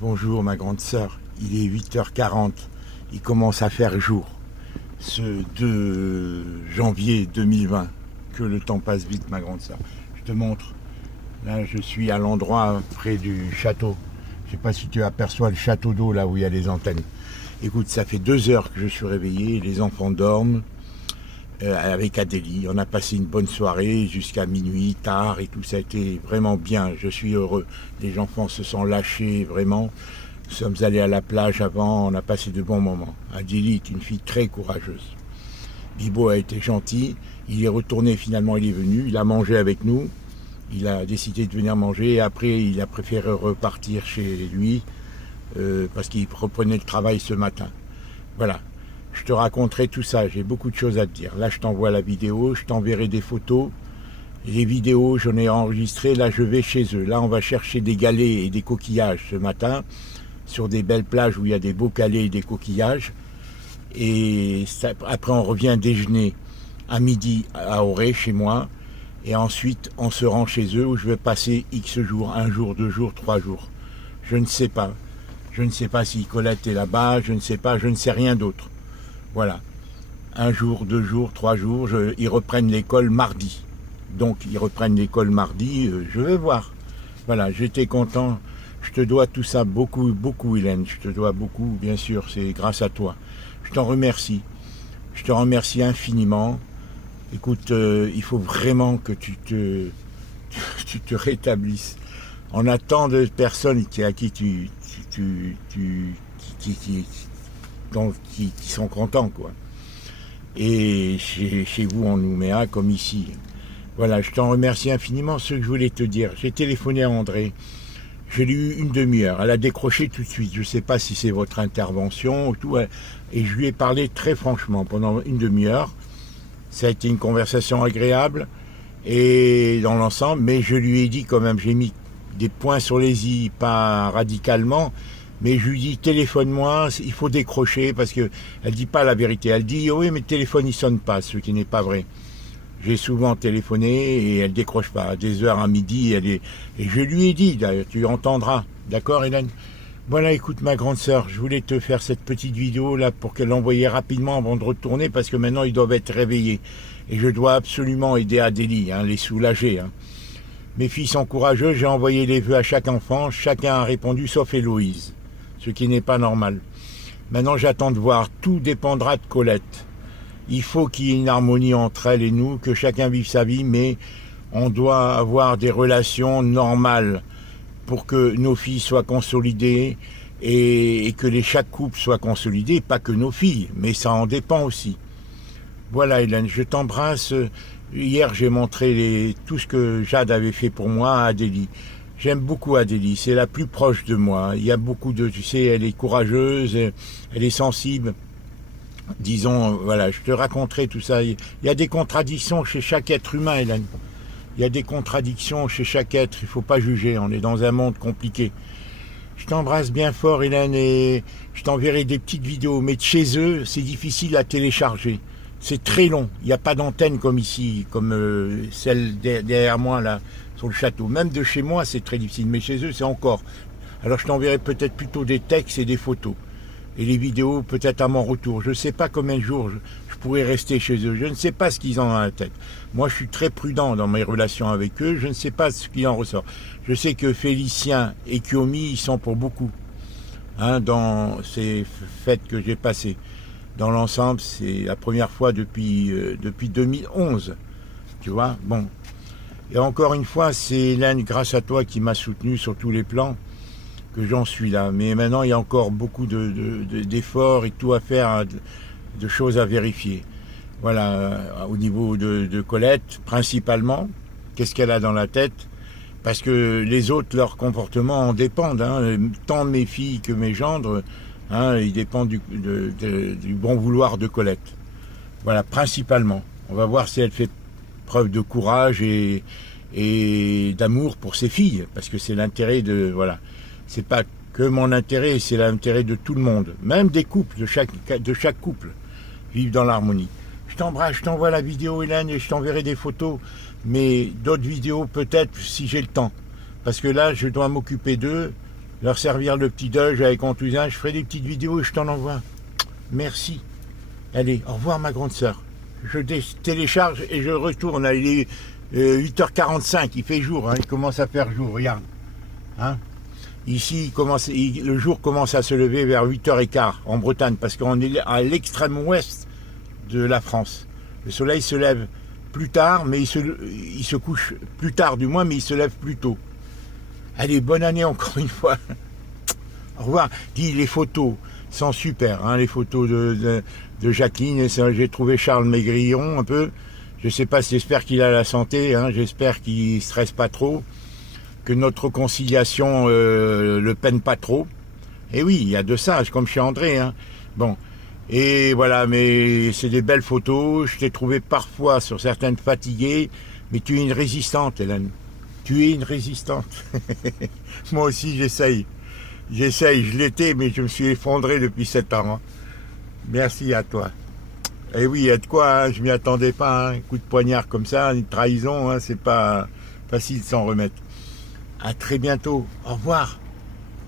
Bonjour ma grande sœur, il est 8h40, il commence à faire jour. Ce 2 janvier 2020, que le temps passe vite ma grande sœur. Je te montre, là je suis à l'endroit près du château. Je ne sais pas si tu aperçois le château d'eau là où il y a les antennes. Écoute, ça fait 2 heures que je suis réveillé, les enfants dorment. Avec Adélie, on a passé une bonne soirée jusqu'à minuit, tard et tout, ça a été vraiment bien, je suis heureux. Les enfants se sont lâchés vraiment, nous sommes allés à la plage avant, on a passé de bons moments. Adélie est une fille très courageuse. Bibo a été gentil, il est retourné finalement, il est venu, il a mangé avec nous, il a décidé de venir manger et après il a préféré repartir chez lui parce qu'il reprenait le travail ce matin. Voilà. Je te raconterai tout ça, j'ai beaucoup de choses à te dire. Là, je t'envoie la vidéo, je t'enverrai des photos. Les vidéos, j'en ai enregistré, là, je vais chez eux. Là, on va chercher des galets et des coquillages ce matin, sur des belles plages où il y a des beaux galets et des coquillages. Et ça, après, on revient déjeuner à midi à Auray, chez moi. Et ensuite, on se rend chez eux où je vais passer X jours, 1 jour, 2 jours, 3 jours. Je ne sais pas. Je ne sais pas si Colette est là-bas, je ne sais pas, je ne sais rien d'autre. Voilà, 1 jour, 2 jours, 3 jours, ils reprennent l'école mardi. Donc, ils reprennent l'école mardi, je vais voir. Voilà, j'étais content. Je te dois tout ça beaucoup, beaucoup, Hélène. Je te dois beaucoup, bien sûr, c'est grâce à toi. Je t'en remercie. Je te remercie infiniment. Écoute, il faut vraiment que tu te rétablisses. On a tant de personnes à qui qui sont contents, quoi. Et chez vous, on nous met un comme ici. Voilà, je t'en remercie infiniment. Ce que je voulais te dire, j'ai téléphoné à André, je l'ai eu une demi-heure, elle a décroché tout de suite. Je ne sais pas si c'est votre intervention ou tout, et je lui ai parlé très franchement pendant une demi-heure. Ça a été une conversation agréable et dans l'ensemble, mais je lui ai dit quand même, j'ai mis des points sur les i, pas radicalement. Mais je lui dis, téléphone-moi, il faut décrocher, parce que elle dit pas la vérité. Elle dit, oui, mais le téléphone, il sonne pas, ce qui n'est pas vrai. J'ai souvent téléphoné et elle décroche pas. À des heures à midi, et je lui ai dit, d'ailleurs, tu entendras. D'accord, Hélène? Voilà, écoute, ma grande sœur, je voulais te faire cette petite vidéo, là, pour qu'elle l'envoie rapidement avant de retourner, parce que maintenant, ils doivent être réveillés. Et je dois absolument aider Adélie, les soulager, Mes filles sont courageuses, j'ai envoyé les vœux à chaque enfant, chacun a répondu, sauf Héloïse. Ce qui n'est pas normal. Maintenant, j'attends de voir. Tout dépendra de Colette. Il faut qu'il y ait une harmonie entre elle et nous, que chacun vive sa vie, mais on doit avoir des relations normales pour que nos filles soient consolidées et que chaque couple soit consolidé, pas que nos filles, mais ça en dépend aussi. Voilà, Hélène, je t'embrasse. Hier, j'ai montré tout ce que Jade avait fait pour moi à Adélie. J'aime beaucoup Adélie, c'est la plus proche de moi. Il y a beaucoup de, tu sais, elle est courageuse, elle est sensible. Disons, voilà, je te raconterai tout ça. Il y a des contradictions chez chaque être humain, Hélène. Il y a des contradictions chez chaque être, il ne faut pas juger, on est dans un monde compliqué. Je t'embrasse bien fort, Hélène, et je t'enverrai des petites vidéos. Mais de chez eux, c'est difficile à télécharger. C'est très long, il n'y a pas d'antenne comme ici, comme celle derrière moi, là, sur le château. Même de chez moi, c'est très difficile, mais chez eux, c'est encore. Alors je t'enverrai peut-être plutôt des textes et des photos. Et les vidéos, peut-être à mon retour. Je ne sais pas combien de jours je pourrais rester chez eux. Je ne sais pas ce qu'ils ont à la tête. Moi, je suis très prudent dans mes relations avec eux. Je ne sais pas ce qui en ressort. Je sais que Félicien et Kiomi, ils sont pour beaucoup. Dans ces fêtes que j'ai passées. Dans l'ensemble, c'est la première fois depuis 2011. Tu vois, bon. Et encore une fois, c'est Hélène, grâce à toi, qui m'a soutenu sur tous les plans, que j'en suis là. Mais maintenant, il y a encore beaucoup d'efforts et tout à faire, de choses à vérifier. Voilà, au niveau de Colette, principalement, qu'est-ce qu'elle a dans la tête? Parce que les autres, leur comportement en dépendent. Tant mes filles que mes gendres, ils dépendent du bon vouloir de Colette. Voilà, principalement. On va voir si elle fait preuve de courage et d'amour pour ses filles, parce que c'est l'intérêt de... Voilà. C'est pas que mon intérêt, c'est l'intérêt de tout le monde. Même des couples, de chaque couple, vivent dans l'harmonie. Je t'embrasse, je t'envoie la vidéo, Hélène, et je t'enverrai des photos, mais d'autres vidéos peut-être si j'ai le temps. Parce que là, je dois m'occuper d'eux, leur servir le petit déj avec enthousiasme. Je ferai des petites vidéos et je t'en envoie. Merci. Allez, au revoir ma grande sœur. Je télécharge et je retourne. Il est 8h45, il fait jour, hein, il commence à faire jour, regarde. Hein. Ici, le jour commence à se lever vers 8h15 en Bretagne, parce qu'on est à l'extrême ouest de la France. Le soleil se lève plus tard, mais il se couche plus tard du moins, mais il se lève plus tôt. Allez, bonne année encore une fois. Au revoir. Dis, les photos sont super, hein, les photos de Jacqueline. J'ai trouvé Charles Maigrillon un peu. Je sais pas, j'espère qu'il a la santé, hein, j'espère qu'il ne stresse pas trop, que notre conciliation le peine pas trop. Et oui, il y a de ça, comme chez André. Hein. Bon, et voilà, mais c'est des belles photos. Je t'ai trouvé parfois sur certaines fatiguées, mais tu es une résistante, Hélène. Tu es une résistante. Moi aussi, j'essaye. Je l'étais, mais je me suis effondré depuis 7 ans. Hein. Merci à toi. Et oui, il y a de quoi, hein, je m'y attendais pas, hein, un coup de poignard comme ça, une trahison, hein, c'est pas facile de s'en remettre. À très bientôt, au revoir.